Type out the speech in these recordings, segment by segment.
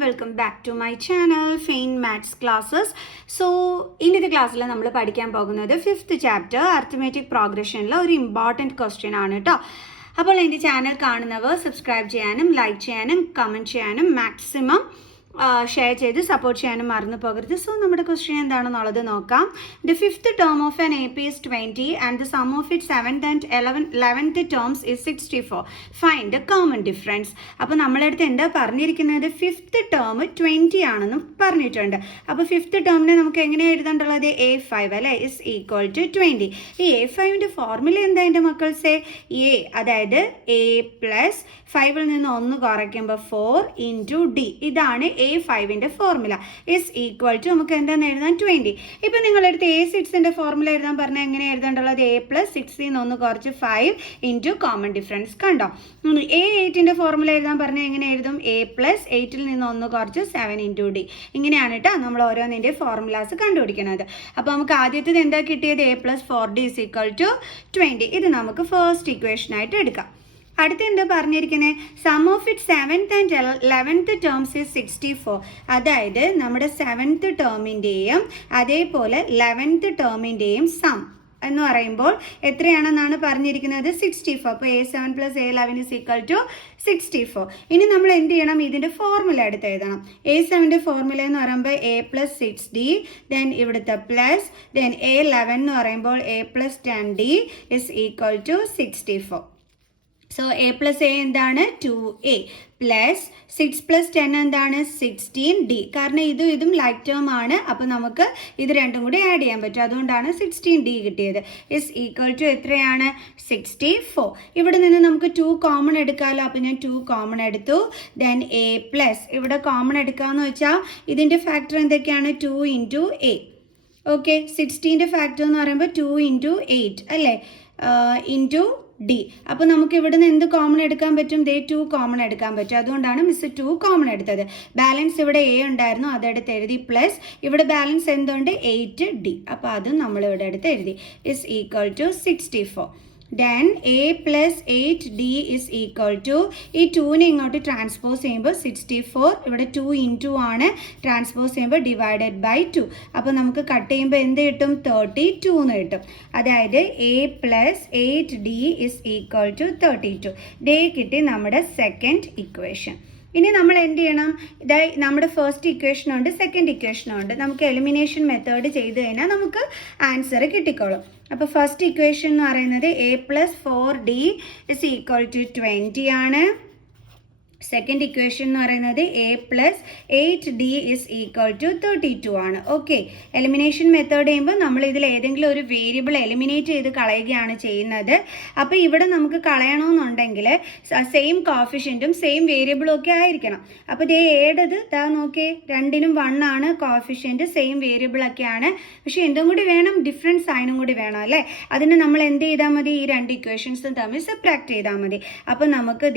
welcome back to my channel Fain Maths Classes. So ഇന്നത്തെ ക്ലാസ്സിൽ നമ്മൾ പഠിക്കാൻ പോകുന്നത് 5th chapter arithmetic progressionൽ ഒരു ഇമ്പോർട്ടൻറ്റ് ക്വസ്റ്റ്യൻ ആണ് കേട്ടോ. അപ്പോൾ എൻ്റെ ചാനൽ കാണുന്നവർ സബ്സ്ക്രൈബ് ചെയ്യാനും ലൈക്ക് ചെയ്യാനും കമൻറ്റ് ചെയ്യാനും മാക്സിമം ഷെയർ ചെയ്ത് സപ്പോർട്ട് ചെയ്യാനും മറന്നു പോകരുത്. സോ നമ്മുടെ ക്വസ്റ്റ്യൻ എന്താണെന്നുള്ളത് നോക്കാം. The fifth term of an AP is 20 and the sum of its 7th and 11th terms is 64. Find the common difference. അപ്പോൾ നമ്മളടുത്ത് എന്താ പറഞ്ഞിരിക്കുന്നത്, ഫിഫ്ത്ത് ടേം 20 ആണെന്ന് പറഞ്ഞിട്ടുണ്ട്. അപ്പോൾ ഫിഫ്ത്ത് ടേമിനെ നമുക്ക് എങ്ങനെ എഴുതേണ്ടുള്ളത്, A5 അല്ലേ, ഇസ് ഈക്വൽ ടു 20. ഈ A5ൻ്റെ ഫോർമുല എന്താ എൻ്റെ മക്കൾസേ, A അതായത് A പ്ലസ് 5ൽ നിന്ന് 1 കുറയ്ക്കുമ്പോൾ 4 ഇൻറ്റു D. ഇതാണ് A5ൻ്റെ ഫോർമുല. ഇസ് ഈക്വൽ ടു നമുക്ക് എന്താണെന്ന് എഴുതാൻ 20. ഇപ്പം നിങ്ങളെടുത്ത് A6ൻ്റെ ഫോർമുല എഴുതാൻ പറഞ്ഞാൽ എങ്ങനെ എഴുതേണ്ടുള്ളത്, A പ്ലസ് 6ൽ നിന്ന് 1 കുറച്ച് 5 ഇൻറ്റു കോമൺ ഡിഫറൻസ്. കണ്ടോ, A8ൻ്റെ ഫോർമുല എഴുതാൻ പറഞ്ഞാൽ എങ്ങനെ എഴുതും, A പ്ലസ് 8ൽ നിന്ന് 1 കുറച്ച് 7 ഇൻറ്റു D. ഇങ്ങനെയാണ് കേട്ടോ നമ്മൾ ഓരോന്നിൻ്റെ ഫോർമുലാസ് കണ്ടുപിടിക്കുന്നത്. അപ്പോൾ നമുക്ക് ആദ്യത്തേത് എന്താ കിട്ടിയത്, A plus 4D is equal to 20. ഇത് നമുക്ക് ഫസ്റ്റ് ഇക്വേഷനായിട്ട് എടുക്കാം. അടുത്ത എന്താ പറഞ്ഞിരിക്കുന്നത്, sum of it 7th and 11th terms is 64. അതായത് നമ്മുടെ 7th ടേമിൻ്റെയും അതേപോലെ 11th ടേമിൻ്റെയും സം എന്ന് പറയുമ്പോൾ എത്രയാണെന്നാണ് പറഞ്ഞിരിക്കുന്നത്, 64. അപ്പോൾ A7 plus A11 is equal to 64. ഇനി നമ്മൾ എന്ത് ചെയ്യണം, ഇതിൻ്റെ ഫോർമുല എടുത്ത് എഴുതണം. A7ൻ്റെ ഫോർമുല എന്ന് പറയുമ്പോൾ A പ്ലസ് 6D, ദെൻ ഇവിടുത്തെ പ്ലസ്, ദെൻ A11 എന്ന് പറയുമ്പോൾ A plus 10D is equal to 64. So A plus A എന്താണ് 2A പ്ലസ് 6 പ്ലസ് 10 എന്താണ് 16D. കാരണം ഇതും ലൈക്ക് ടേം ആണ്, അപ്പോൾ നമുക്ക് ഇത് രണ്ടും കൂടി ആഡ് ചെയ്യാൻ പറ്റും, അതുകൊണ്ടാണ് 16D കിട്ടിയത്. ഇസ് ഈക്വൽ ടു എത്രയാണ് 64. ഇവിടെ നിന്ന് നമുക്ക് 2 കോമൺ എടുക്കാമല്ലോ, അപ്പോൾ ഞാൻ 2 കോമൺ എടുത്തു. ദെൻ A പ്ലസ് ഇവിടെ കോമൺ എടുക്കാമെന്ന് വെച്ചാൽ ഇതിൻ്റെ ഫാക്ടർ എന്തൊക്കെയാണ്, 2 ഇൻറ്റു A. ഓക്കെ, 16ൻ്റെ ഫാക്ടർ എന്ന് പറയുമ്പോൾ 2 ഇൻറ്റു 8 അല്ലേ, ഇൻറ്റു D. അപ്പോൾ നമുക്ക് ഇവിടുന്ന് എന്ത് കോമൺ എടുക്കാൻ പറ്റും, 2 കോമൺ എടുക്കാൻ പറ്റും, അതുകൊണ്ടാണ് മിസ് 2 കോമൺ എടുത്തത്. ബാലൻസ് ഇവിടെ A ഉണ്ടായിരുന്നു, അതെടുത്ത് എഴുതി, പ്ലസ് ഇവിടെ ബാലൻസ് എന്തുണ്ട് 8D. അപ്പോൾ അതും നമ്മളിവിടെ എടുത്ത് എഴുതി. Is equal to 64. Then A plus 8D is equal to, ഈ 2നെ ഇങ്ങോട്ട് ട്രാൻസ്പോസ് ചെയ്യുമ്പോൾ 64, ഇവിടെ 2 ഇൻറ്റു ആണ്, ട്രാൻസ്പോസ് ചെയ്യുമ്പോൾ ഡിവൈഡഡ് ബൈ 2. അപ്പോൾ നമുക്ക് കട്ട് ചെയ്യുമ്പോൾ എന്ത് കിട്ടും, 32 എന്ന് കിട്ടും. അതായത് A plus 8D is equal to 32. ഡേ കിട്ടി നമ്മുടെ സെക്കൻഡ് ഇക്വേഷൻ. ഇനി നമ്മൾ എന്ത് ചെയ്യണം, ഇതായി നമ്മുടെ ഫസ്റ്റ് ഇക്വേഷനുണ്ട് സെക്കൻഡ് ഇക്വേഷനുണ്ട്. നമുക്ക് എലിമിനേഷൻ മെത്തേഡ് ചെയ്ത് കഴിഞ്ഞാൽ നമുക്ക് ആൻസർ കിട്ടിക്കോളും. അപ്പോൾ ഫസ്റ്റ് ഇക്വേഷൻ എന്ന് പറയുന്നത് A plus 4D is equal to 20 ആണ്. സെക്കൻഡ് ഇക്വേഷൻ എന്ന് പറയുന്നത് A plus 8D is equal to 32 ആണ്. ഓക്കെ, എലിമിനേഷൻ മെത്തേഡ് ചെയ്യുമ്പോൾ നമ്മൾ ഇതിൽ ഏതെങ്കിലും ഒരു വേരിയബിൾ എലിമിനേറ്റ് ചെയ്ത് കളയുകയാണ് ചെയ്യുന്നത്. അപ്പോൾ ഇവിടെ നമുക്ക് കളയണമെന്നുണ്ടെങ്കിൽ സെയിം കോഫിഷ്യൻറ്റും സെയിം വേരിയബിളും ഒക്കെ ആയിരിക്കണം. അപ്പോൾ ഇത് ഏടത് ഇതാ നോക്കിയേ, രണ്ടിനും 1 ആണ്, കോഫിഷ്യൻറ്റ് സെയിം വേരിയബിളൊക്കെയാണ്, പക്ഷേ എന്തും കൂടി വേണം, ഡിഫറെൻറ്റ് സൈനും കൂടി വേണം അല്ലേ. അതിന് നമ്മൾ എന്ത് ചെയ്താൽ മതി, ഈ രണ്ട് ഇക്വേഷൻസും തമ്മിൽ സബ്ട്രാക്ട് ചെയ്താൽ മതി. അപ്പോൾ നമുക്ക്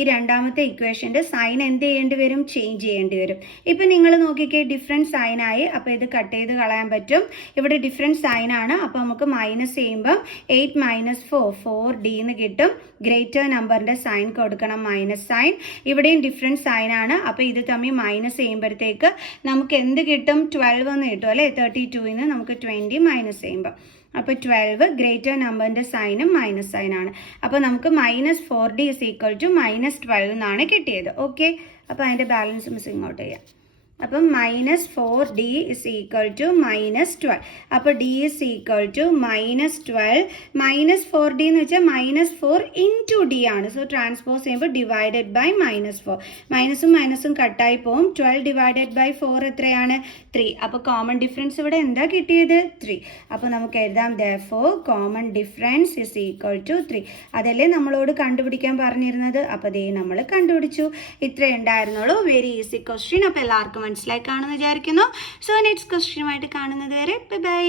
ഈ രണ്ടാമത്തെ ഇക്വേഷൻ്റെ സൈൻ എന്ത് ചെയ്യേണ്ടി വരും, ചേഞ്ച് ചെയ്യേണ്ടി വരും. ഇപ്പം നിങ്ങൾ നോക്കിക്കേ, ഡിഫറെൻറ്റ് സൈനായി, അപ്പോൾ ഇത് കട്ട് ചെയ്ത് കളയാൻ പറ്റും. ഇവിടെ ഡിഫറെൻറ്റ് സൈനാണ്, അപ്പോൾ നമുക്ക് മൈനസ് ചെയ്യുമ്പം 8 മൈനസ് 4D എന്ന് കിട്ടും. ഗ്രേറ്റർ നമ്പറിൻ്റെ സൈൻ കൊടുക്കണം, മൈനസ് സൈൻ. ഇവിടെയും ഡിഫറെൻറ്റ് സൈനാണ്, അപ്പോൾ ഇത് തമ്മിൽ മൈനസ് ചെയ്യുമ്പോഴത്തേക്ക് നമുക്ക് എന്ത് കിട്ടും, 12 എന്ന് കിട്ടും അല്ലേ. 32ൽ നിന്ന് നമുക്ക് 20 മൈനസ് ചെയ്യുമ്പോൾ അപ്പോൾ 12 ഗ്രേറ്റർ നമ്പറിൻ്റെ സൈനും മൈനസ് സൈനാണ്. അപ്പോൾ നമുക്ക് minus 4D is equal to minus 12 എന്നാണ് കിട്ടിയത്. ഓക്കെ, അപ്പോൾ അതിൻ്റെ ബാലൻസ് മിസ് ഇങ്ങോട്ട് ചെയ്യാം. അപ്പം minus 4D is equal to minus 12. അപ്പോൾ D is equal to minus 12. Minus 4D എന്ന് വെച്ചാൽ മൈനസ് 4 ഇൻറ്റു D ആണ്. സോ ട്രാൻസ്പോസ് ചെയ്യുമ്പോൾ ഡിവൈഡഡ് ബൈ മൈനസ് 4. മൈനസും മൈനസും കട്ടായി പോകും. 12 ഡിവൈഡഡ് ബൈ 4 എത്രയാണ്, 3. അപ്പോൾ കോമൺ ഡിഫറൻസ് ഇവിടെ എന്താ കിട്ടിയത്, 3. അപ്പോൾ നമുക്ക് എഴുതാം, therefore common difference is equal to 3. അതല്ലേ നമ്മളോട് കണ്ടുപിടിക്കാൻ പറഞ്ഞിരുന്നത്. അപ്പോൾ ദേ നമ്മൾ കണ്ടുപിടിച്ചു. ഇത്രയേ ഉണ്ടായിരുന്നുള്ളൂ. Very easy question. അപ്പോൾ എല്ലാവർക്കും മനസ്സിലായി കാണുമെന്ന് വിചാരിക്കുന്നു. സോ നെക്സ്റ്റ് ക്വസ്റ്റ്യനുമായിട്ട് കാണുന്നത് വരെ ബൈ ബൈ.